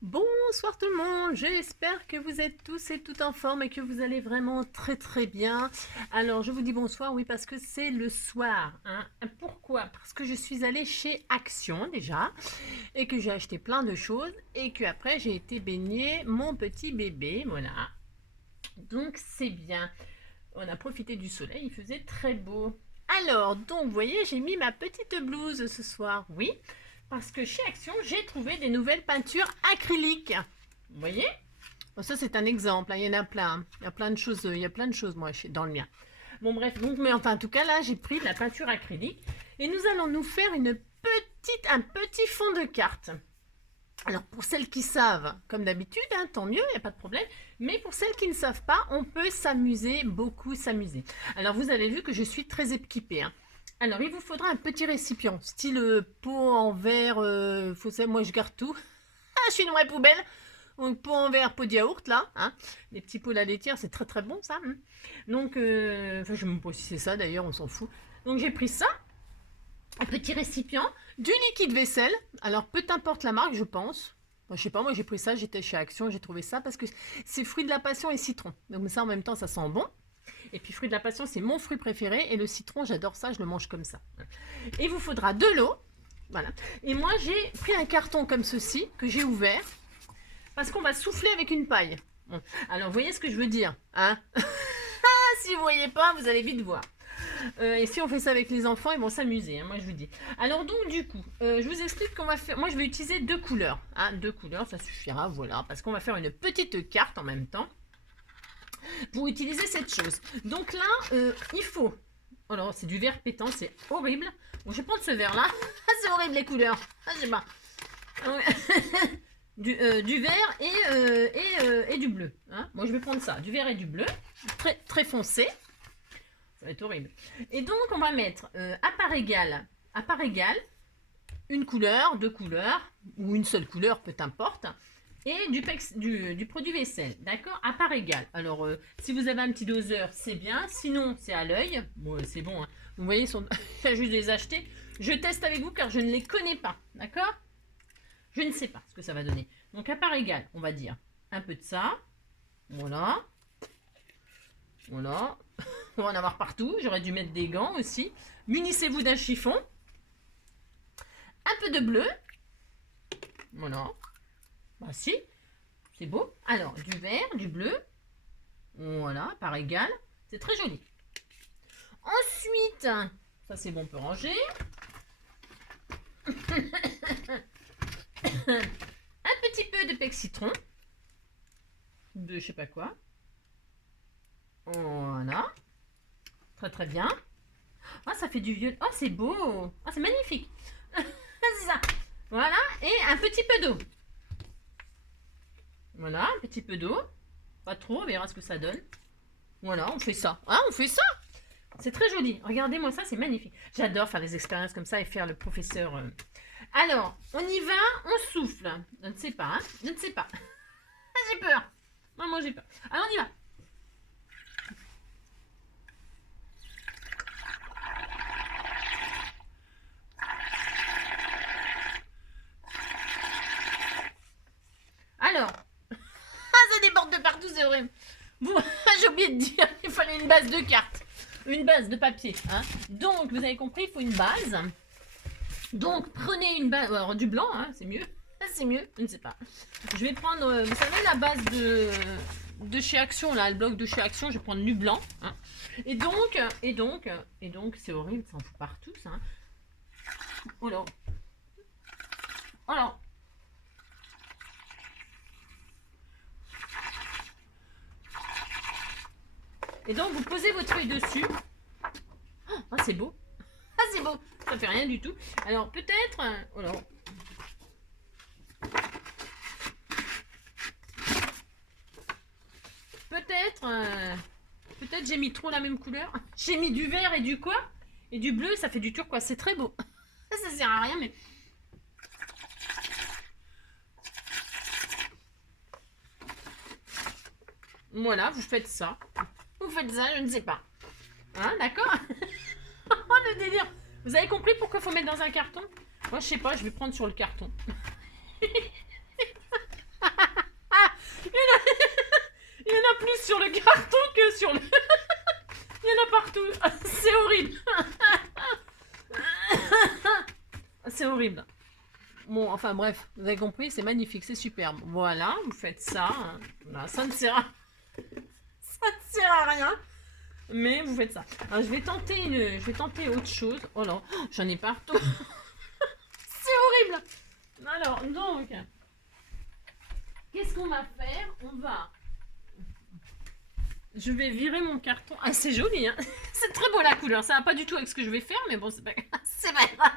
Bonsoir tout le monde, j'espère que vous êtes tous et toutes en forme et que vous allez vraiment très bien. Alors je vous dis bonsoir, oui parce que c'est le soir. Hein. Pourquoi? Parce que je suis allée chez Action déjà et que j'ai acheté plein de choses et que après j'ai été baigner mon petit bébé, voilà. Donc c'est bien, on a profité du soleil, il faisait très beau. Alors donc vous voyez j'ai mis ma petite blouse ce soir, oui. Parce que chez Action, j'ai trouvé des nouvelles peintures acryliques. Vous voyez? Bon, ça, c'est un exemple. Hein, il y en a plein. Hein. Il y a plein de choses. Il y a plein de choses, moi, dans le mien. Bon, bref. Donc, mais enfin, en tout cas, là, j'ai pris de la peinture acrylique. Et nous allons nous faire un petit fond de carte. Alors, pour celles qui savent, comme d'habitude, hein, tant mieux, il n'y a pas de problème. Mais pour celles qui ne savent pas, on peut s'amuser, beaucoup s'amuser. Alors, vous avez vu que je suis très équipée. Hein. Alors, il vous faudra un petit récipient, style pot en verre, faut savoir, moi je garde tout. Ah, je suis une vraie poubelle. Donc, pot en verre, pot de yaourt, là. Hein. Les petits pots à la laitière, c'est très bon, ça. Hein. Donc, enfin, je ne sais même pas si c'est ça, d'ailleurs, on s'en fout. Donc, j'ai pris ça, un petit récipient, du liquide vaisselle. Alors, peu importe la marque, je pense. Moi, je sais pas, moi j'ai pris ça, j'étais chez Action, j'ai trouvé ça parce que c'est fruit de la passion et citron. Donc, ça, en même temps, ça sent bon. Et puis fruit de la passion, c'est mon fruit préféré. Et le citron, j'adore ça, je le mange comme ça. Et il vous faudra de l'eau. Voilà. Et moi, j'ai pris un carton comme ceci, que j'ai ouvert. Parce qu'on va souffler avec une paille. Bon. Alors, vous voyez ce que je veux dire, hein? Si vous ne voyez pas, vous allez vite voir. Et si on fait ça avec les enfants, ils vont s'amuser, hein, moi je vous dis. Alors donc du coup, je vous explique qu'on va faire. Moi je vais utiliser deux couleurs. Hein, deux couleurs, ça suffira, voilà. Parce qu'on va faire une petite carte en même temps pour utiliser cette chose. Donc là, il faut... Alors, c'est du vert pétant, c'est horrible. Bon, je vais prendre ce vert-là. Ah, c'est horrible les couleurs. Ah, je sais pas. Du vert et du bleu. Hein. Moi, je vais prendre ça, du vert et du bleu. Très foncé. Ça va être horrible. Et donc, on va mettre à part égale, une couleur, deux couleurs, ou une seule couleur, peu importe, et du produit vaisselle, d'accord? À part égale. Alors, si vous avez un petit doseur, c'est bien. Sinon, c'est à l'œil. Bon, c'est bon. Hein. Vous voyez, il y a juste de les acheter. Je teste avec vous car je ne les connais pas, d'accord? Je ne sais pas ce que ça va donner. Donc, à part égale, on va dire un peu de ça. Voilà. Voilà. On va en avoir partout. J'aurais dû mettre des gants aussi. Munissez-vous d'un chiffon. Un peu de bleu. Voilà. Bah si, c'est beau. Alors, du vert, du bleu. Voilà, par égal. C'est très joli. Ensuite, ça c'est bon, on peut ranger. Un petit peu de pec citron. De je sais pas quoi. Voilà. Très bien. Ah, ça fait du violet. Oh, c'est beau. Ah, c'est magnifique. C'est ça. Voilà. Et un petit peu d'eau. Voilà, un petit peu d'eau. Pas trop, on verra ce que ça donne. Voilà, on fait ça. Ah, on fait ça. C'est très joli. Regardez-moi ça, c'est magnifique. J'adore faire des expériences comme ça et faire le professeur. Alors, on y va, on souffle. Je ne sais pas, hein. Je ne sais pas. Ah, j'ai peur. Moi, j'ai peur. Alors, on y va. Alors, ah, ça déborde de partout, c'est horrible. Bon, j'ai oublié de dire, il fallait une base de carte. Une base de papier. Hein. Donc, vous avez compris, il faut une base. Donc, prenez une base. Alors, du blanc, hein, c'est mieux. C'est mieux, je ne sais pas. Je vais prendre, vous savez, la base de chez Action, là, le bloc de chez Action, je vais prendre du blanc. Hein. Et donc, c'est horrible, ça en fout partout, ça. Hein. Oh là. Oh là. Et donc, vous posez votre feuille dessus. Oh, c'est beau. Ah, c'est beau. Ça fait rien du tout. Alors, peut-être... Oh là. Peut-être j'ai mis trop la même couleur. J'ai mis du vert et du quoi? Et du bleu, ça fait du turquoise. C'est très beau. Ça sert à rien, mais... Voilà, vous faites ça. Vous faites ça, je ne sais pas. Hein, d'accord? Oh, le délire. Vous avez compris pourquoi il faut mettre dans un carton? Moi, je sais pas, je vais prendre sur le carton. le carton que sur le... Il y en a partout. C'est horrible. C'est horrible. Bon, enfin bref, vous avez compris, c'est magnifique, c'est superbe. Voilà, vous faites ça. Voilà, ça ne sert à rien. Mais vous faites ça. Alors, je vais tenter autre chose. Oh là, j'en ai partout. C'est horrible. Alors, donc, qu'est-ce qu'on va faire? Je vais virer mon carton. Ah, c'est joli, hein. C'est très beau la couleur. Ça va pas du tout avec ce que je vais faire, mais bon, c'est pas grave. C'est pas grave.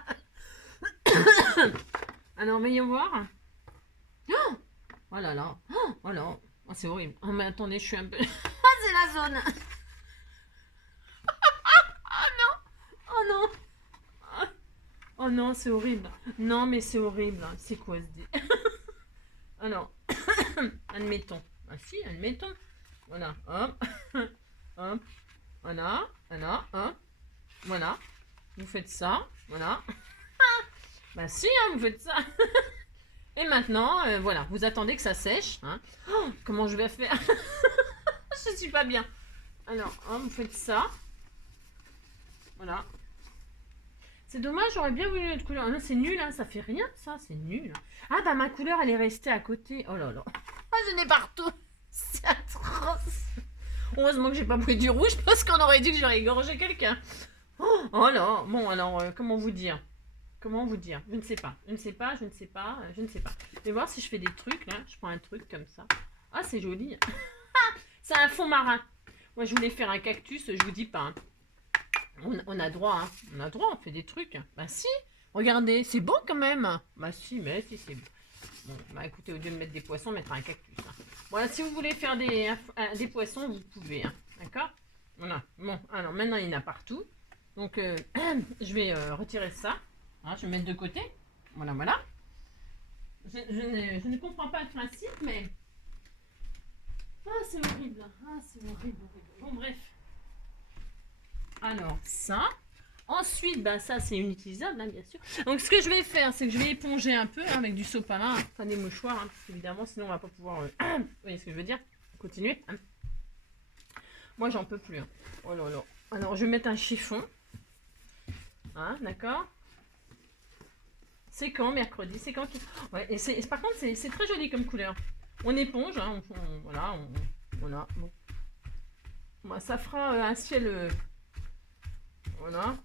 Alors, voyons voir. Oh là là. Oh là. Oh, c'est horrible. Oh, mais attendez, je suis un peu... Ah, c'est la zone. Oh non. Oh non. Oh non, c'est horrible. Non, mais c'est horrible. C'est quoi ce dé? Alors, admettons. Ah si, admettons. Voilà, hop, hop, voilà, voilà, hop, voilà. Vous faites ça, voilà. Bah si, hein, vous faites ça. Et maintenant, voilà, vous attendez que ça sèche. Hein. Oh, comment je vais faire? Je suis pas bien. Alors, hop, vous faites ça. Voilà. C'est dommage, j'aurais bien voulu une autre couleur. Non, c'est nul, hein, ça fait rien, ça, c'est nul. Ah bah ma couleur, elle est restée à côté. Oh là là. Ah, je n'ai partout. C'est atroce. Heureusement que j'ai pas pris du rouge parce qu'on aurait dit que j'aurais égorgé quelqu'un. Oh là. Bon, alors, comment vous dire? Comment vous dire? Je ne sais pas. Je ne sais pas, je ne sais pas, je ne sais pas. Je vais voir si je fais des trucs, là. Je prends un truc comme ça. Ah, c'est joli. C'est un fond marin. Moi, je voulais faire un cactus, je vous dis pas. Hein. On a droit, hein. On a droit, on fait des trucs. Bah si, regardez, c'est beau quand même. Bah si, mais si, c'est beau. Bon, bah écoutez, au lieu de mettre des poissons, mettre un cactus. Hein. Voilà, si vous voulez faire des poissons, vous pouvez. Hein. D'accord? Voilà. Bon, alors maintenant, il y en a partout. Donc, je vais retirer ça. Hein, je vais mettre de côté. Voilà, voilà. Je ne comprends pas le principe, mais... Ah, c'est horrible. Ah, c'est horrible, horrible. Bon, bref. Alors, ça. Ensuite, bah, ça, c'est inutilisable, hein, bien sûr. Donc, ce que je vais faire, c'est que je vais éponger un peu hein, avec du sopalin, enfin des mouchoirs, hein, parce qu'évidemment, sinon, on va pas pouvoir... vous voyez ce que je veux dire? Continuer. Hein. Moi, j'en peux plus. Hein. Oh là là. Alors, je vais mettre un chiffon. Hein, d'accord? C'est quand, mercredi? C'est quand ouais, et par contre, c'est très joli comme couleur. On éponge, hein, voilà. Voilà. Bon. Bon, ça fera un ciel... voilà.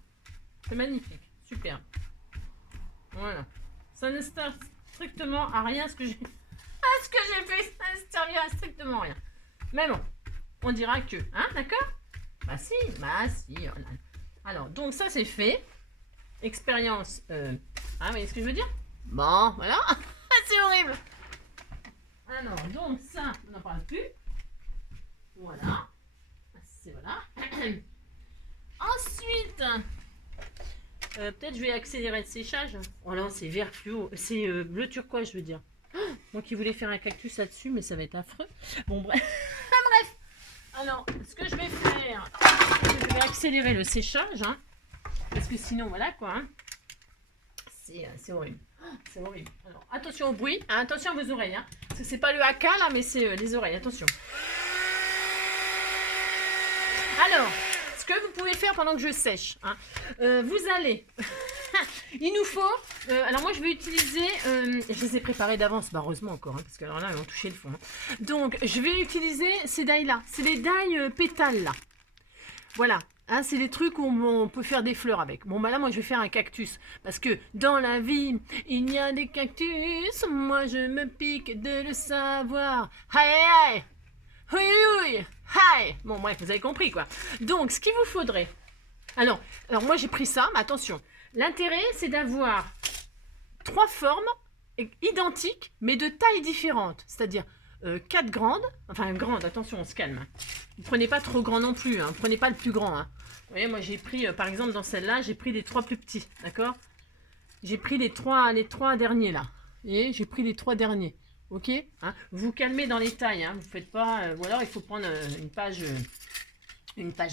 C'est magnifique. Super. Voilà. Ça ne sert strictement à rien ce que j'ai fait. Ça ne servira strictement à rien. Mais bon, on dira que. Hein, d'accord? Bah si. Voilà. Alors, donc ça c'est fait. Expérience. Hein, vous voyez ce que je veux dire? Bon, voilà. C'est horrible. Alors, donc ça, on n'en parle plus. Voilà. C'est voilà. Ensuite, peut-être je vais accélérer le séchage. Oh là, c'est vert fluo. C'est bleu turquoise, je veux dire. Moi qui voulais faire un cactus là-dessus, mais ça va être affreux. Bon, bref. Bref. Alors, ce que je vais faire, je vais accélérer le séchage. Hein, parce que sinon, voilà quoi. Hein, c'est horrible. C'est horrible. Alors, attention au bruit. Hein, attention à vos oreilles. Hein, parce que c'est pas le haka là, mais c'est les oreilles. Attention. Alors, ce que vous pouvez faire pendant que je sèche, hein, vous allez, il nous faut, alors moi je vais utiliser, je les ai préparés d'avance, bah heureusement encore, hein, parce que alors là ils ont touché le fond. Hein. Donc je vais utiliser ces die là, c'est les die pétales là, voilà. Hein, c'est des trucs où on peut faire des fleurs avec. Bon bah là moi je vais faire un cactus, parce que dans la vie il y a des cactus, moi je me pique de le savoir. Aïe aïe. Oui, oui, hi. Bon, bref, vous avez compris, quoi. Donc, ce qu'il vous faudrait... Alors moi, j'ai pris ça, mais attention. L'intérêt, c'est d'avoir 3 formes identiques, mais de tailles différentes. C'est-à-dire 4 grandes. Enfin, grandes, attention, on se calme. Ne prenez pas trop grand non plus. Hein. Ne prenez pas le plus grand. Hein. Vous voyez, moi, j'ai pris, par exemple, dans celle-là, j'ai pris les 3 plus petits. D'accord? J'ai pris les 3 derniers, là. Et j'ai pris les 3 derniers. Ok, hein, vous calmez dans les tailles, hein, vous faites pas, ou alors il faut prendre une page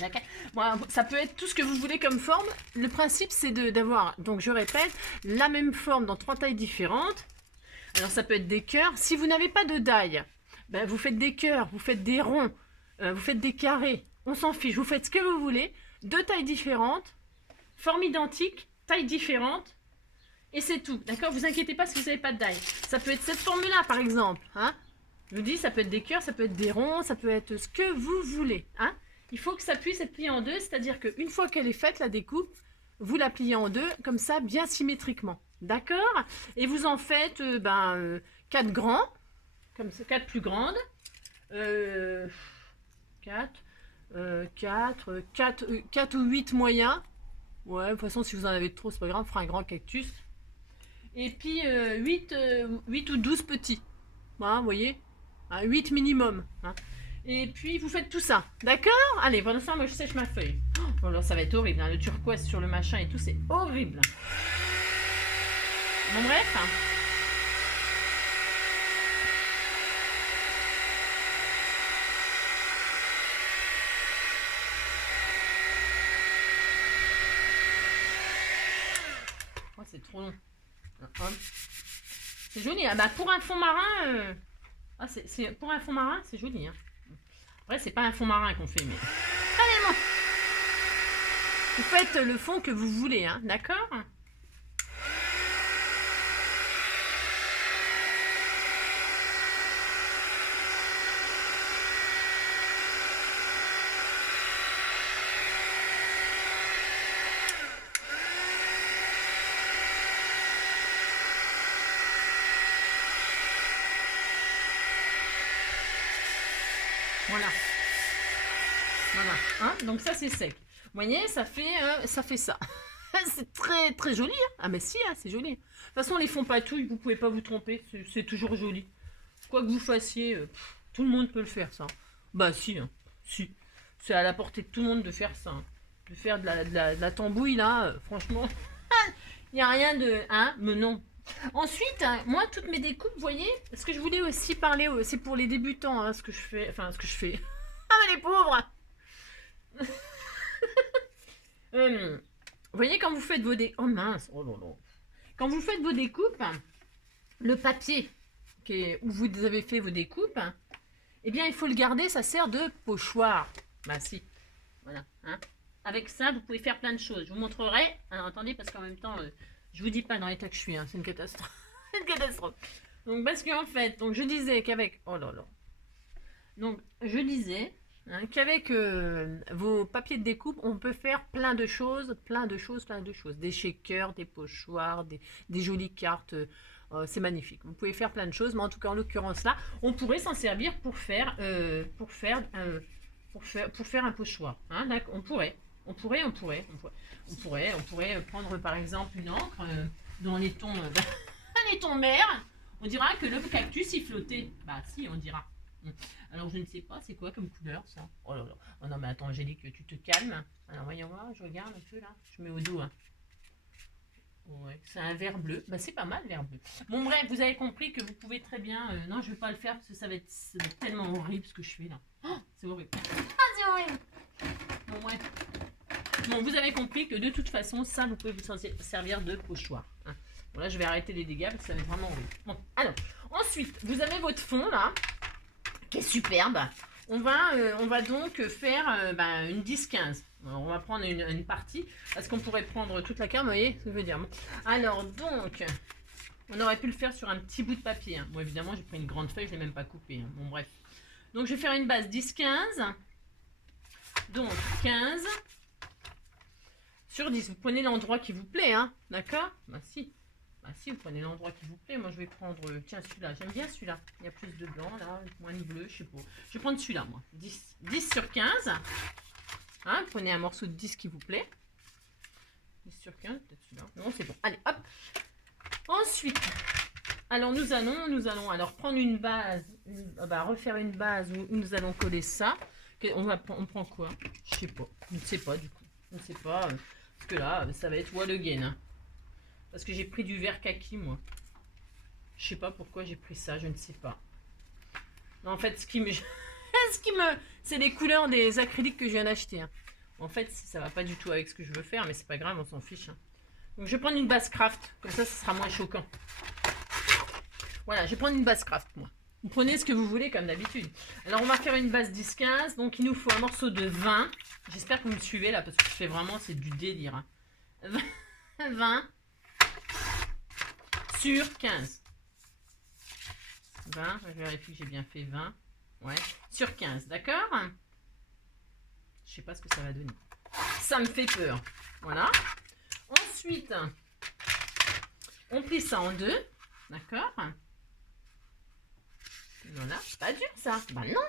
à 4. Bon, ça peut être tout ce que vous voulez comme forme. Le principe c'est d'avoir, donc je répète, la même forme dans 3 tailles différentes. Alors ça peut être des cœurs. Si vous n'avez pas de die, ben, vous faites des cœurs, vous faites des ronds, vous faites des carrés, on s'en fiche, vous faites ce que vous voulez, deux tailles différentes, forme identique, taille différente, et c'est tout, d'accord? Vous inquiétez pas si vous n'avez pas de die. Ça peut être cette formule-là, par exemple, hein? Je vous dis, ça peut être des cœurs, ça peut être des ronds, ça peut être ce que vous voulez, hein? Il faut que ça puisse être plié en deux, c'est-à-dire qu'une fois qu'elle est faite, la découpe, vous la pliez en deux, comme ça, bien symétriquement, d'accord? Et vous en faites 4 grands, comme ça, 4 plus grandes, 4 ou 8 moyens. Ouais, de toute façon, si vous en avez trop, c'est pas grave, on fera un grand cactus. Et puis 8 ou 12 petits. Hein, vous voyez, 8 minimum. Hein. Et puis vous faites tout ça. D'accord? Allez, pendant ça, moi je sèche ma feuille. Oh, alors ça va être horrible. Hein, le turquoise sur le machin et tout, c'est horrible. Bon, bref. Oh, c'est trop long. C'est joli. Ah, bah, pour un fond marin, pour un fond marin, c'est joli. Hein. Après, c'est pas un fond marin qu'on fait, mais. Allez, moi. Vous faites le fond que vous voulez, hein, d'accord? Voilà. Voilà. Hein, donc ça, c'est sec. Vous voyez, ça fait ça. C'est très très joli. Hein. Ah mais si, hein, c'est joli. De toute façon, les fonds patouilles, vous pouvez pas vous tromper. C'est toujours joli. Quoi que vous fassiez, tout le monde peut le faire, ça. Bah si, hein. Si. C'est à la portée de tout le monde de faire ça. Hein. De faire de la tambouille, là, franchement. Il n'y a rien de... Hein, mais non. Ensuite, hein, moi, toutes mes découpes, vous voyez, ce que je voulais aussi parler, c'est pour les débutants, hein, ce que je fais. Enfin, ce que je fais. Ah, mais les pauvres. Vous voyez, quand vous faites vos découpes... Oh mince, oh non, non. Quand vous faites vos découpes, le papier où vous avez fait vos découpes, eh bien, il faut le garder, ça sert de pochoir. Bah si, voilà. Hein. Avec ça, vous pouvez faire plein de choses. Je vous montrerai. Alors, attendez, parce qu'en même temps, je vous dis pas dans l'état que je suis, hein, c'est une catastrophe. Une catastrophe. Donc, parce qu'en fait, donc je disais qu'avec... Oh là là. Donc, je disais... Hein, qu'avec vos papiers de découpe, on peut faire plein de choses. Des shakers, des pochoirs, des jolies cartes. C'est magnifique. Vous pouvez faire plein de choses, mais en tout cas, en l'occurrence là, on pourrait s'en servir pour faire un pochoir. Hein, on pourrait prendre par exemple une encre dans les tons, les tons mer. On dira que le cactus il flottait. Bah si, on dira. Alors je ne sais pas, c'est quoi comme couleur ça? Oh là là. Oh non mais attends Angélique, tu te calmes. Alors voyons voir, je regarde un peu là. Je mets au dos. Hein. Ouais, c'est un vert bleu. Bah c'est pas mal le vert bleu. Bon bref, vous avez compris que vous pouvez très bien... non, je vais pas le faire parce que ça va être tellement horrible ce que je fais là. Oh, c'est horrible. Ah c'est horrible. Bon bref. Bon, vous avez compris que de toute façon, ça, vous pouvez vous servir de pochoir. Hein. Bon là, je vais arrêter les dégâts parce que ça va être vraiment horrible. Bon, alors, ensuite, vous avez votre fond là. Qui est superbe. On va donc faire une 10-15. On va prendre une partie, parce qu'on pourrait prendre toute la carte, vous voyez ce que je veux dire. Alors, donc, on aurait pu le faire sur un petit bout de papier. Hein. Bon, évidemment, j'ai pris une grande feuille, je ne l'ai même pas coupée. Hein. Bon, bref. Donc, je vais faire une base 10-15. Donc, 15 sur 10. Vous prenez l'endroit qui vous plaît, hein. D'accord? Bah, si. Ah si, vous prenez l'endroit qui vous plaît. Moi, je vais prendre... tiens, celui-là. J'aime bien celui-là. Il y a plus de blanc, là. Moins de bleu, je sais pas. Je vais prendre celui-là, moi. 10 sur 15. Hein, prenez un morceau de 10 qui vous plaît. 10 sur 15, peut-être celui-là. Non, c'est bon. Allez, hop. Ensuite, alors, nous allons alors prendre une base. Refaire une base où nous allons coller ça. On prend quoi? Je sais pas. Je ne sais pas, du coup. Je ne sais pas. Parce que là, ça va être wall again, hein. Parce que j'ai pris du vert kaki, moi. Je sais pas pourquoi j'ai pris ça, je ne sais pas. Non, en fait, c'est les couleurs des acryliques que je viens d'acheter. Hein. En fait, ça va pas du tout avec ce que je veux faire, mais c'est pas grave, on s'en fiche. Hein. Donc, je vais prendre une base craft. Comme ça, ce sera moins choquant. Voilà, je vais prendre une base craft, moi. Vous prenez ce que vous voulez comme d'habitude. Alors, on va faire une base 10-15. Donc, il nous faut un morceau de 20. J'espère que vous me suivez là, parce que je fais vraiment, c'est du délire. Hein. 20 sur 15. 20, je vérifie que j'ai bien fait 20. Ouais, sur 15, d'accord? Je sais pas ce que ça va donner. Ça me fait peur. Voilà. Ensuite, on plie ça en deux. D'accord? Voilà. Pas dur ça. Bah non.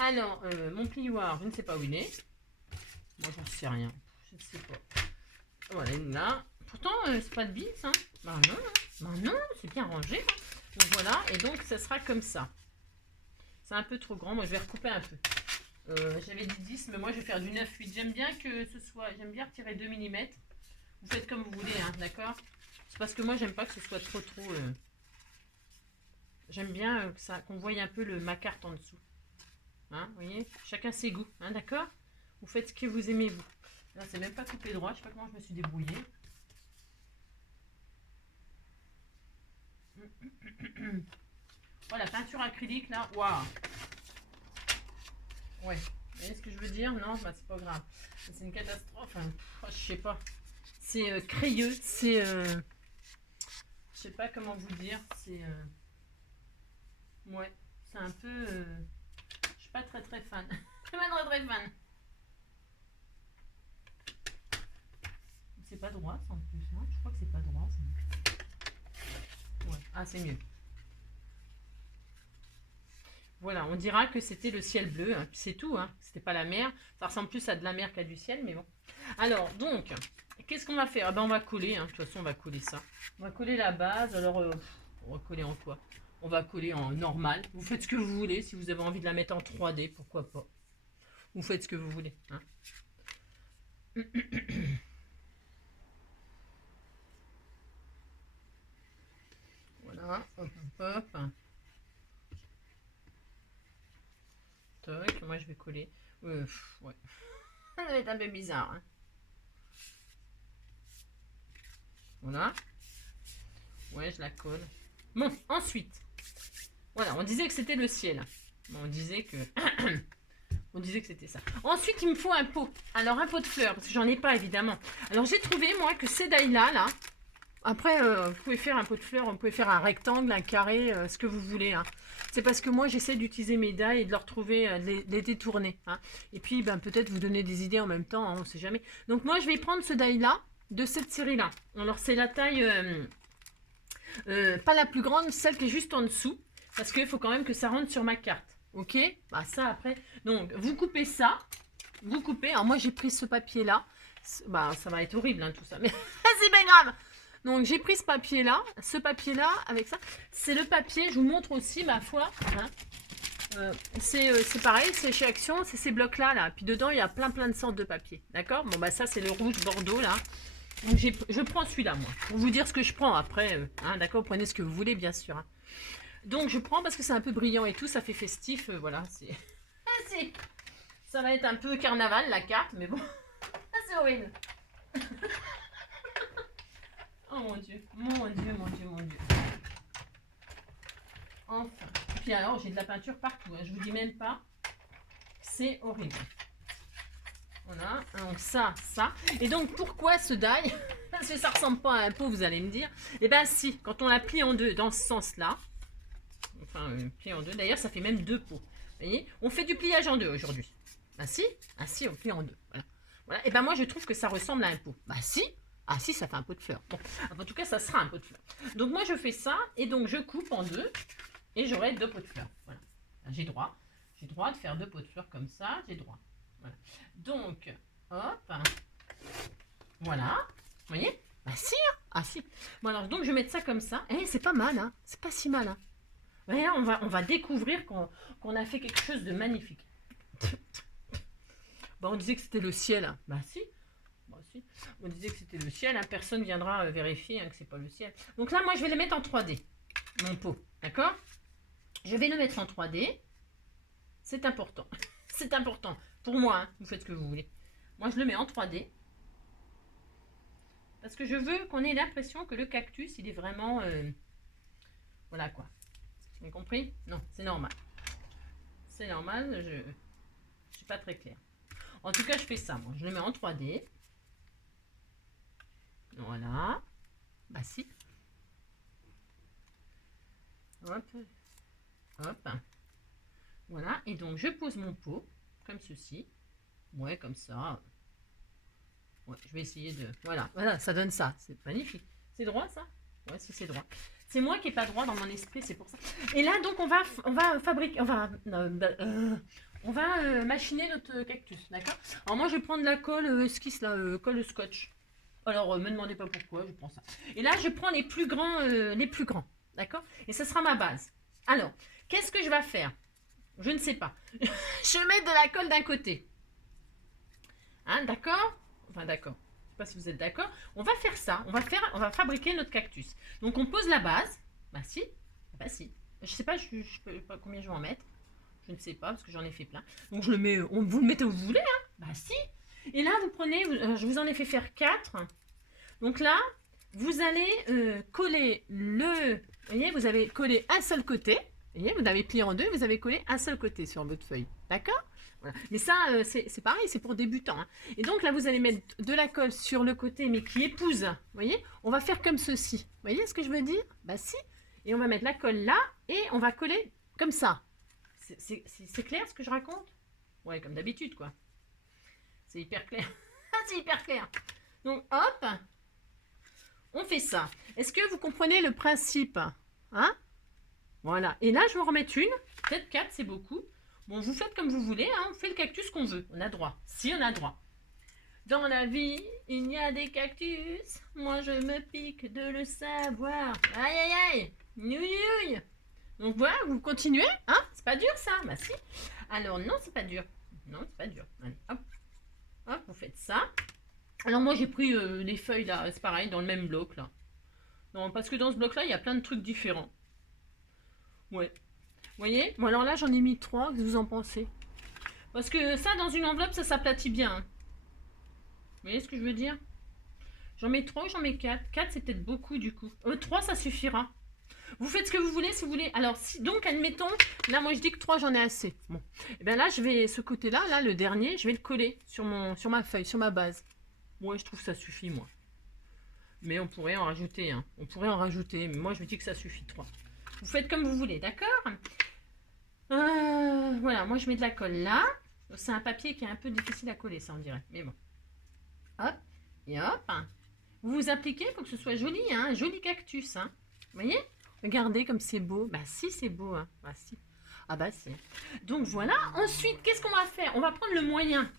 Alors, mon plioir, je ne sais pas où il est. Moi, j'en sais rien. Je ne sais pas. Voilà, il est là. Pourtant, c'est pas de bis. Hein. Bah non. Bah non, c'est bien rangé. Hein. Donc voilà. Et donc, ça sera comme ça. C'est un peu trop grand. Moi, je vais recouper un peu. J'avais dit 10, mais moi, je vais faire du 9-8. J'aime bien que ce soit... J'aime bien retirer 2 mm. Vous faites comme vous voulez, hein, d'accord? C'est parce que moi, j'aime pas que ce soit trop... J'aime bien qu'on voie un peu ma carte en dessous. Hein, vous voyez? Chacun ses goûts, hein, d'accord? Vous faites ce que vous aimez, vous. Là, c'est même pas coupé droit. Je sais pas comment je me suis débrouillée. Voilà, peinture acrylique, là. Waouh! Ouais. Vous voyez ce que je veux dire? Non, bah, c'est pas grave. C'est une catastrophe. Hein. Oh, je sais pas. C'est crayeux. C'est... je sais pas comment vous dire. C'est... ouais. C'est un peu... je suis pas très fan. Je suis pas très fan. C'est pas droit, ça en plus. Hein. Je crois que c'est pas droit. Ça. Ouais. Ah, c'est mieux. Voilà, on dira que c'était le ciel bleu, hein. C'est tout, hein. C'était pas la mer. Ça ressemble plus à de la mer qu'à du ciel, mais bon. Alors, donc, qu'est-ce qu'on va faire? Ben, on va coller, hein. De toute façon, on va coller ça. On va coller la base. Alors, on va coller en quoi? On va coller en normal. Vous faites ce que vous voulez. Si vous avez envie de la mettre en 3D, pourquoi pas. Vous faites ce que vous voulez. Hein. Voilà, hop, hop, hop. Toc, moi je vais coller. Ouais. Ça va être un peu bizarre. Hein. Voilà. Ouais, je la colle. Bon, ensuite. Voilà, on disait que c'était le ciel. Bon, on disait que... on disait que c'était ça. Ensuite, il me faut un pot. Alors, un pot de fleurs, parce que j'en ai pas, évidemment. Alors, j'ai trouvé, moi, que ces dailles-là, là... Après, vous pouvez faire un pot de fleurs, vous pouvez faire un rectangle, un carré, ce que vous voulez. Hein. C'est parce que moi, j'essaie d'utiliser mes dailles et de leur trouver, de les détourner. Hein. Et puis, ben, peut-être vous donner des idées en même temps, hein, on ne sait jamais. Donc, moi, je vais prendre ce die-là, de cette série-là. Alors, c'est la taille, pas la plus grande, celle qui est juste en dessous. Parce qu'il faut quand même que ça rentre sur ma carte. Ok? Bah, ça, après... Donc, vous coupez ça. Vous coupez. Alors, moi, j'ai pris ce papier-là. Bah, ça va être horrible, hein, tout ça. Mais c'est pas grave. Donc, j'ai pris ce papier-là, avec ça. C'est le papier, je vous montre aussi, ma foi. Hein. C'est pareil, c'est chez Action, c'est ces blocs-là. Là. Puis dedans, il y a plein de sortes de papier. D'accord? Bon, bah ça, c'est le rouge bordeaux, là. Donc, je prends celui-là, moi. Pour vous dire ce que je prends après. Hein, d'accord? Prenez ce que vous voulez, bien sûr. Hein. Donc, je prends parce que c'est un peu brillant et tout, ça fait festif. Voilà, ça va être un peu carnaval, la carte, mais bon. C'est horrible. Oh mon Dieu, mon Dieu, mon Dieu, mon Dieu. Enfin. Et puis alors, j'ai de la peinture partout. Hein. Je vous dis même pas. C'est horrible. Voilà. Donc ça. Et donc, pourquoi ce die? Parce que ça ressemble pas à un pot, vous allez me dire. Eh bien si, quand on la plie en deux dans ce sens-là. Enfin, plie en deux. D'ailleurs, ça fait même deux pots. Vous voyez? On fait du pliage en deux aujourd'hui. Ah si, on plie en deux. Voilà. Et ben moi, je trouve que ça ressemble à un pot. Bah si. Ah si, ça fait un pot de fleurs. Bon, en tout cas, ça sera un pot de fleurs. Donc moi, je fais ça et donc je coupe en deux et j'aurai deux pots de fleurs. Voilà. J'ai droit de faire deux pots de fleurs comme ça. J'ai droit. Voilà. Donc, hop. Voilà. Vous voyez? Bah si. Hein. Ah si. Bon alors, donc je vais mettre ça comme ça. Eh, c'est pas mal. Hein. C'est pas si mal. Hein. Voyez, on va découvrir qu'on a fait quelque chose de magnifique. Bon, on disait que c'était le ciel. Hein. Bah si. On disait que c'était le ciel, hein. Personne viendra vérifier hein, que c'est pas le ciel. Donc là, moi, je vais le mettre en 3D, mon pot, d'accord? Je vais le mettre en 3D. C'est important. C'est important. Pour moi, hein, vous faites ce que vous voulez. Moi, je le mets en 3D. Parce que je veux qu'on ait l'impression que le cactus, il est vraiment... voilà, quoi. Vous avez compris? Non, c'est normal. C'est normal, je suis pas très claire. En tout cas, je fais ça, moi. Je le mets en 3D. Voilà. Bah si. Hop. Hop. Voilà. Et donc, je pose mon pot, comme ceci. Ouais, comme ça. Ouais, je vais essayer de... Voilà, voilà, ça donne ça. C'est magnifique. C'est droit, ça? Ouais, si, c'est droit. C'est moi qui n'ai pas droit dans mon esprit, c'est pour ça. Et là, donc, on va fabriquer... On va machiner notre cactus, d'accord? Alors, moi, je vais prendre la colle esquisse, là, colle scotch. Alors, me demandez pas pourquoi, je prends ça. Et là, je prends les plus grands, d'accord? Et ça sera ma base. Alors, qu'est-ce que je vais faire? Je ne sais pas. Je mets de la colle d'un côté. Hein, d'accord? Enfin, d'accord. Je ne sais pas si vous êtes d'accord. On va faire ça. On va fabriquer notre cactus. Donc, on pose la base. Bah, si. Bah, si. Je ne sais pas, je peux pas combien je vais en mettre. Je ne sais pas, parce que j'en ai fait plein. Donc, je le mets, vous le mettez où vous voulez, hein. Bah, si. Et là, vous prenez, je vous en ai fait faire 4. Donc là, vous allez coller le... Vous voyez, vous avez collé un seul côté. Vous voyez, vous avez plié en deux, vous avez collé un seul côté sur votre feuille. D'accord? Voilà. Mais ça, c'est pareil, c'est pour débutants. Hein. Et donc là, vous allez mettre de la colle sur le côté, mais qui épouse. Vous voyez? On va faire comme ceci. Vous voyez ce que je veux dire? Bah si. Et on va mettre la colle là, et on va coller comme ça. C'est clair ce que je raconte? Ouais, comme d'habitude, quoi. C'est hyper clair. C'est hyper clair. Donc, hop. On fait ça. Est-ce que vous comprenez le principe? Hein? Voilà. Et là, je vais en remettre une. Peut-être 4, c'est beaucoup. Bon, vous faites comme vous voulez, hein. On fait le cactus qu'on veut. On a droit. Si, on a droit. Dans la vie, il y a des cactus. Moi, je me pique de le savoir. Aïe, aïe, aïe. Nouille. Donc voilà, vous continuez. Hein? C'est pas dur, ça? Bah si. Alors, non, c'est pas dur. Non, c'est pas dur. Allez, hop. Hop, vous faites ça. Alors, moi, j'ai pris les feuilles, là. C'est pareil, dans le même bloc, là. Non, parce que dans ce bloc-là, il y a plein de trucs différents. Ouais. Vous voyez? Bon, alors là, j'en ai mis 3. Qu'est-ce que vous en pensez? Parce que ça, dans une enveloppe, ça s'aplatit bien. Hein. Vous voyez ce que je veux dire? J'en mets 3 ou j'en mets 4. 4, c'est peut-être beaucoup, du coup. 3, ça suffira. Vous faites ce que vous voulez, si vous voulez. Alors, donc, admettons, là, moi, je dis que 3, j'en ai assez. Bon. Et bien là, je vais, ce côté-là, là, le dernier, je vais le coller sur ma feuille, sur ma base. Moi, je trouve que ça suffit, moi. Mais on pourrait en rajouter, hein. On pourrait en rajouter, mais moi, je me dis que ça suffit, 3. Vous faites comme vous voulez, d'accord? Voilà, moi je mets de la colle là. C'est un papier qui est un peu difficile à coller, ça on dirait. Mais bon. Hop, et hop. Vous vous appliquez pour que ce soit joli, hein. Joli cactus, hein. Vous voyez? Regardez comme c'est beau. Bah si, c'est beau, hein. Bah si. Ah bah si. Donc voilà. Ensuite, qu'est-ce qu'on va faire? On va prendre le moyen.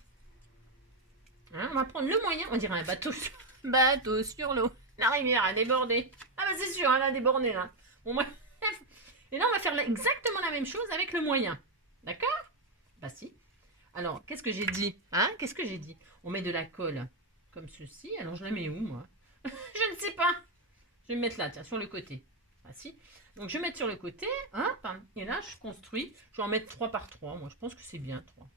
Hein, on va prendre le moyen. On dirait un bateau sur l'eau. La rivière a débordé. Ah bah c'est sûr, elle a débordé là. Bon, bref. Et là, on va faire exactement la même chose avec le moyen. D'accord? Bah si. Alors, qu'est-ce que j'ai dit? Hein? Qu'est-ce que j'ai dit? On met de la colle comme ceci. Alors, je la mets où, moi? Je ne sais pas. Je vais me mettre là, tiens, sur le côté. Ah si. Donc, je vais mettre sur le côté. Hop. Et là, je construis. Je vais en mettre 3 par 3. Moi, je pense que c'est bien, 3.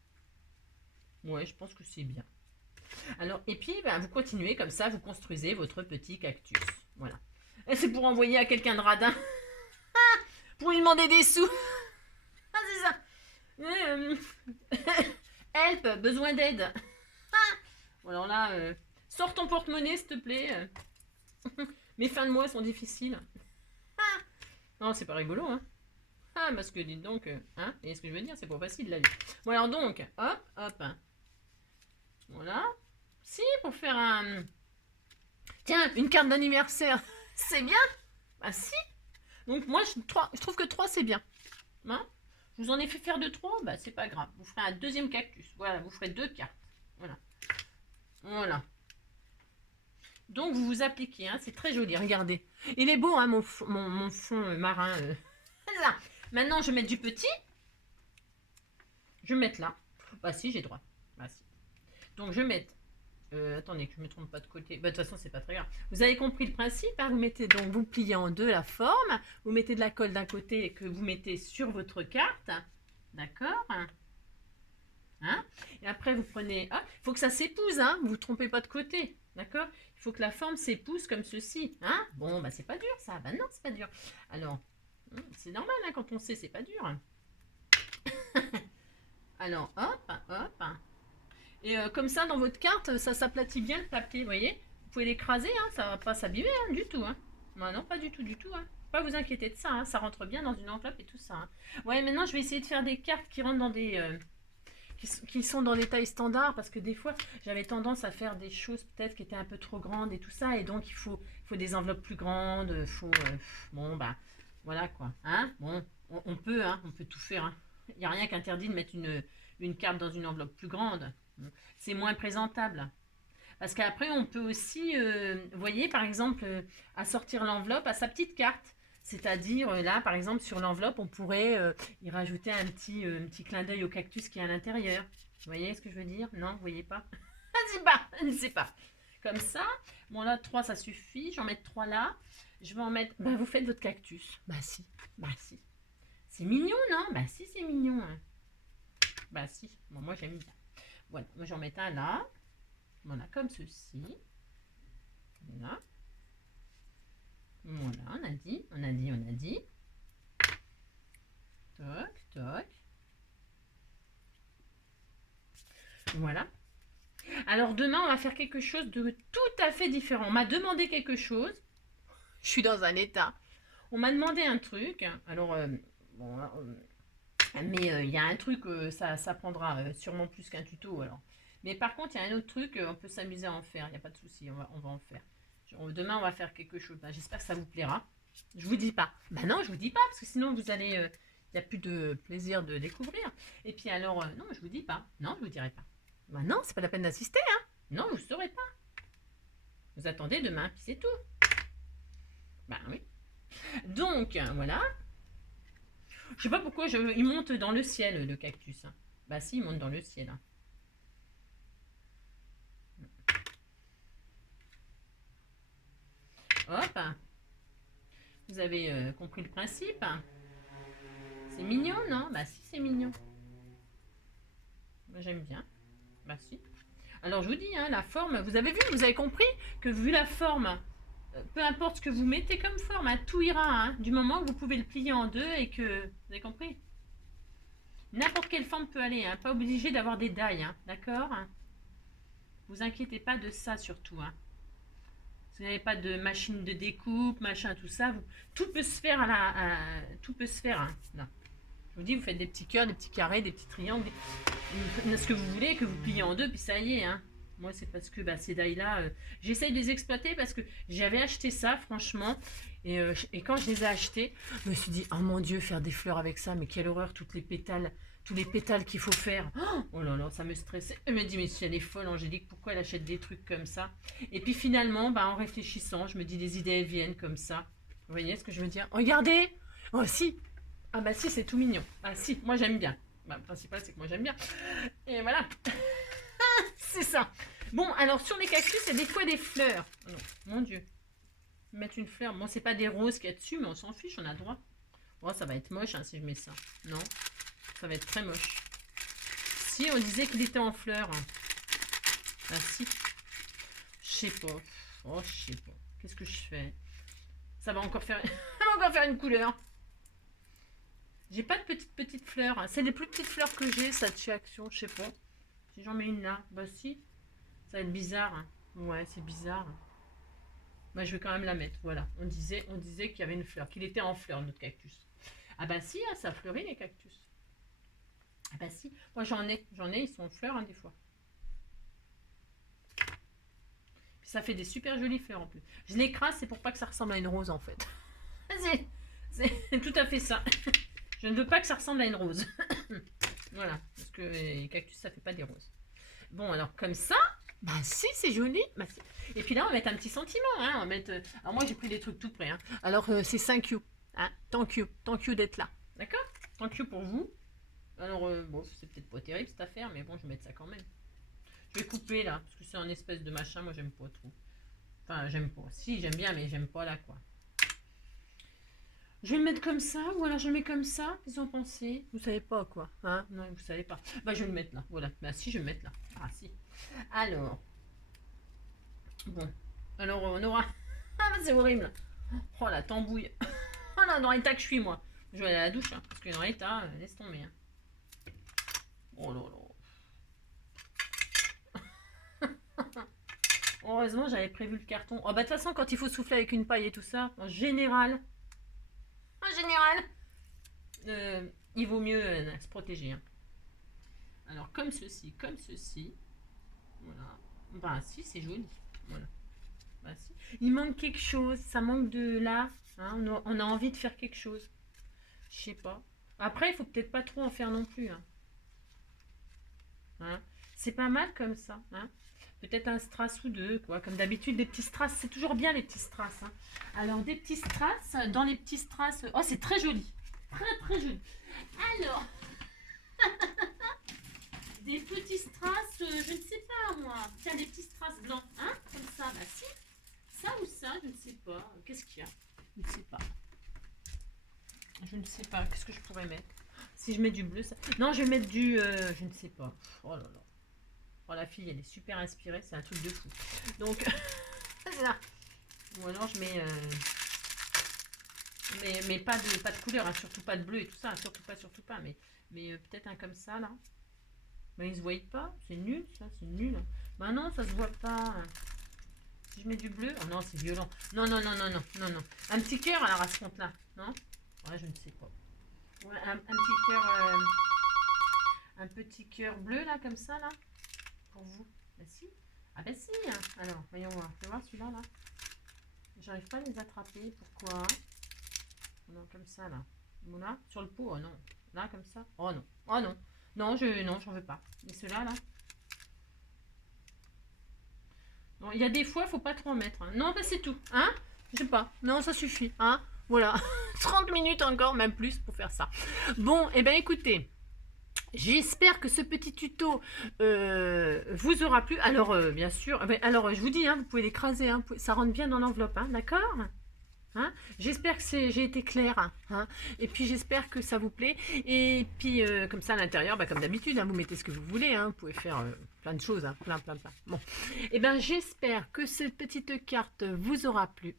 Ouais, je pense que c'est bien. Alors, et puis, ben, vous continuez comme ça. Vous construisez votre petit cactus. Voilà. Et c'est pour envoyer à quelqu'un de radin. Pour lui demander des sous. Ah, c'est ça. Help, besoin d'aide. Bon, alors là, sors ton porte-monnaie, s'il te plaît. Mes fins de mois sont difficiles. Non, c'est pas rigolo, hein. Ah, parce que dites donc, hein, et ce que je veux dire, c'est pas facile la vie. Bon, alors donc, hop, hop. Voilà. Si, pour faire un... Tiens, une carte d'anniversaire, c'est bien. Bah si. Donc moi, je trouve que 3, c'est bien. Hein? Je vous en ai fait faire de 3, bah c'est pas grave. Vous ferez un deuxième cactus. Voilà, vous ferez 2 cartes. Voilà. Voilà. Donc vous vous appliquez, hein, c'est très joli, regardez. Il est beau, hein, mon fond marin. Là. Maintenant, je vais mettre du petit. Je vais mettre là. Bah si, j'ai droit. Bah si. Donc je vais mettre... attendez que je ne me trompe pas de côté. Bah, de toute façon, c'est pas très grave. Vous avez compris le principe, hein? Vous mettez donc, vous pliez en deux la forme. Vous mettez de la colle d'un côté que vous mettez sur votre carte. D'accord? Hein? Et après, vous prenez... Il faut que ça s'épouse, hein? Vous ne vous trompez pas de côté. D'accord? Il faut que la forme s'épouse comme ceci. Hein? Bon, bah c'est pas dur ça. Bah non, c'est pas dur. Alors, C'est normal, hein, quand on sait, c'est pas dur. Alors, hop, hop. Et comme ça, dans votre carte, ça s'aplatit bien le papier, vous voyez. Vous pouvez l'écraser, hein, ça va pas s'abîmer hein, du tout. Hein. Non, pas du tout, du tout. Hein. Pas vous inquiéter de ça, hein, ça rentre bien dans une enveloppe et tout ça. Hein. Ouais, maintenant, je vais essayer de faire des cartes qui rentrent dans des... qui sont dans des tailles standards, parce que des fois, j'avais tendance à faire des choses peut-être qui étaient un peu trop grandes et tout ça, et donc il faut des enveloppes plus grandes, bon, bah, voilà quoi. Hein, bon, on peut tout faire. Hein. Il n'y a rien qu'interdit de mettre une carte dans une enveloppe plus grande. C'est moins présentable. Parce qu'après, on peut aussi, vous voyez, par exemple, assortir l'enveloppe à sa petite carte. C'est-à-dire, là, par exemple, sur l'enveloppe, on pourrait y rajouter un petit clin d'œil au cactus qui est à l'intérieur. Vous voyez ce que je veux dire? Non, vous voyez pas? Je ne sais pas. Comme ça, bon là, 3, ça suffit. J'en mets 3 là. Je vais en mettre... Bah, vous faites votre cactus. Bah si, bah si. C'est mignon, non? Bah si, c'est mignon. Hein. Bah si, bon, moi j'aime bien. Voilà, moi j'en mets un là. Voilà, comme ceci. Voilà. Voilà, on a dit. Toc, toc. Voilà. Alors demain, on va faire quelque chose de tout à fait différent. On m'a demandé quelque chose. Je suis dans un état. On m'a demandé un truc. Alors, bon, mais il y a un truc, ça prendra sûrement plus qu'un tuto. Alors. Mais par contre, il y a un autre truc, on peut s'amuser à en faire. Il n'y a pas de souci, on va en faire. Demain, on va faire quelque chose. Ben, j'espère que ça vous plaira. Je vous dis pas. Ben non, je vous dis pas, parce que sinon, vous allez... il n'y a plus de plaisir de découvrir. Et puis alors, non, je vous dis pas. Non, je vous dirai pas. Ben non, c'est pas la peine d'assister, hein. Non, vous ne saurez pas. Vous attendez demain, puis c'est tout. Ben oui. Donc, voilà. Je sais pas pourquoi il monte dans le ciel, le cactus. Hein. Bah si, il monte dans le ciel. Hein. Hop. Vous avez compris le principe. C'est mignon, non? Bah si, c'est mignon. Moi, j'aime bien. Bah si. Alors, je vous dis, hein, la forme, vous avez vu, vous avez compris que vu la forme, peu importe ce que vous mettez comme forme, hein, tout ira. Hein, du moment que vous pouvez le plier en deux et que... Vous avez compris? N'importe quelle forme peut aller, hein, pas obligé d'avoir des dailles, hein, d'accord? Vous inquiétez pas de ça surtout. Hein. Vous n'avez pas de machine de découpe, machin, tout ça. Tout peut se faire tout peut se faire. Hein. Non. Je vous dis, vous faites des petits cœurs, des petits carrés, des petits triangles, ce que vous voulez, que vous pliez en deux, puis ça y est. Hein. Moi, c'est parce que ces dailles-là, j'essaye de les exploiter parce que j'avais acheté ça, franchement. Et quand je les ai achetés, je me suis dit, oh mon Dieu, faire des fleurs avec ça, mais quelle horreur, tous les pétales qu'il faut faire. Oh là là, ça me stressait. Elle me dit, mais si elle est folle, Angélique, pourquoi elle achète des trucs comme ça? Et puis finalement, en réfléchissant, je me dis, des idées, elles viennent comme ça. Vous voyez ce que je veux dire? Regardez! Oh si! Ah bah si, c'est tout mignon. Ah si, moi j'aime bien. Bah, le principal, c'est que moi j'aime bien. Et voilà. C'est ça. Bon, alors sur les cactus, c'est des fois des fleurs. Oh non, mon Dieu. Mettre une fleur. Bon, c'est pas des roses qu'il y a dessus, mais on s'en fiche, on a droit. Oh, ça va être moche hein, si je mets ça. Non, ça va être très moche. Si, on disait qu'il était en fleurs. Ah si. Je sais pas. Oh, je sais pas. Qu'est-ce que je fais? Ça va encore faire... ça va encore faire une couleur. J'ai pas de petites fleurs. C'est les plus petites fleurs que j'ai, ça de chez Action, je sais pas. Si j'en mets une là, bah si. Ça va être bizarre. Hein. Ouais, c'est bizarre. Bah, je vais quand même la mettre. Voilà. On disait qu'il y avait une fleur, qu'il était en fleur, notre cactus. Ah bah si, hein, ça fleurit les cactus. Ah bah si. Moi j'en ai, ils sont en fleurs hein, des fois. Puis ça fait des super jolies fleurs en plus. Je l'écrase, c'est pour pas que ça ressemble à une rose en fait. C'est tout à fait ça. Je ne veux pas que ça ressemble à une rose. Voilà, parce que les cactus, ça fait pas des roses. Bon, alors comme ça, bah si, c'est joli. Bah, si. Et puis là, on va mettre un petit sentiment. Hein. On va mettre... Alors moi, j'ai pris des trucs tout près. Hein. Alors, c'est 5 you. Hein. Thank you d'être là. D'accord? Thank you pour vous. Alors, bon, c'est peut-être pas terrible cette affaire, mais bon, je vais mettre ça quand même. Je vais couper là, parce que c'est un espèce de machin, moi, j'aime pas trop. Enfin, j'aime pas. Si, j'aime bien, mais j'aime pas là, quoi. Je vais le mettre comme ça, ou alors je le mets comme ça. Qu'est-ce que vous en pensez? Vous savez pas quoi, hein? Non, vous savez pas. Bah, je vais le mettre là, voilà. Bah, si, je vais le mettre là. Ah, si. Alors. Bon. Alors, on aura... Ah, c'est horrible. Oh, la tambouille. Oh là, dans l'état que je suis, moi. Je vais aller à la douche, hein, parce que dans l'état, laisse tomber. Hein. Oh là là. Heureusement, j'avais prévu le carton. Oh, bah, de toute façon, quand il faut souffler avec une paille et tout ça, il vaut mieux se protéger. Hein. Alors, comme ceci. Voilà. Bah, si, c'est joli. Voilà. Bah, si. Il manque quelque chose. Ça manque de là. Hein, on a envie de faire quelque chose. Je sais pas. Après, il faut peut-être pas trop en faire non plus. Hein. Hein. C'est pas mal comme ça. Hein. Peut-être un strass ou deux, quoi. Comme d'habitude, des petits strass. C'est toujours bien, les petits strass. Hein. Alors, des petits strass. Dans les petits strass... Oh, c'est très joli. Très, très joli. Alors... des petits strass, je ne sais pas, moi. Tiens, des petits strass blancs. Hein. Comme ça, bah si. Ça ou ça, je ne sais pas. Qu'est-ce qu'il y a? Je ne sais pas. Je ne sais pas. Qu'est-ce que je pourrais mettre? Si je mets du bleu, ça... Non, je vais mettre du... je ne sais pas. Oh là là. Oh, la fille, elle est super inspirée. C'est un truc de fou. Donc, là. Ou alors, je mets... mais pas de couleur. Hein, surtout pas de bleu et tout ça. Surtout pas. Mais peut-être un comme ça, là. Mais ils se voient pas. C'est nul, ça. C'est nul. Bah non, ça se voit pas. Si je mets du bleu... Oh non, c'est violent. Non. Un petit cœur, alors, à ce compte-là. Non? Ouais, je ne sais pas. Ouais, un petit cœur... un petit cœur bleu, là, comme ça, là. Pour vous. Bah si. Ah bah si. Hein. Alors, voyons voir. Fais voir celui-là, là. J'arrive pas à les attraper. Pourquoi? Non, comme ça, là. Bon, là, sur le pot. Oh non. Là, comme ça. Oh non. Oh non. Non, j'en veux pas. Et ceux-là, là. Bon, il y a des fois, faut pas trop en mettre. Hein. Non, bah c'est tout. Hein? Je sais pas. Non, ça suffit. Hein? Voilà. 30 minutes encore, même plus, pour faire ça. Bon, et ben écoutez. J'espère que ce petit tuto vous aura plu. Alors, bien sûr, alors je vous dis, hein, vous pouvez l'écraser, hein, ça rentre bien dans l'enveloppe, hein, d'accord? Hein, j'espère que j'ai été claire. Hein, et puis j'espère que ça vous plaît. Et puis comme ça à l'intérieur, bah, comme d'habitude, hein, vous mettez ce que vous voulez. Hein, vous pouvez faire plein de choses, hein, plein. Bon, et ben j'espère que cette petite carte vous aura plu.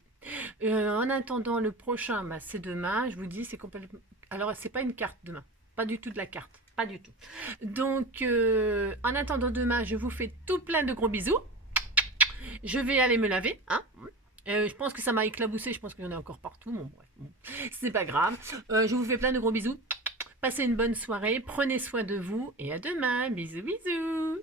En attendant le prochain, bah, c'est demain. Je vous dis, c'est complètement. Alors c'est pas une carte demain, pas du tout de la carte. Pas du tout. Donc, en attendant demain, je vous fais tout plein de gros bisous. Je vais aller me laver. Hein. Je pense que ça m'a éclaboussé. Je pense qu'il y en a encore partout. Bon, bref, bon, c'est pas grave. Je vous fais plein de gros bisous. Passez une bonne soirée. Prenez soin de vous. Et à demain. Bisous, bisous.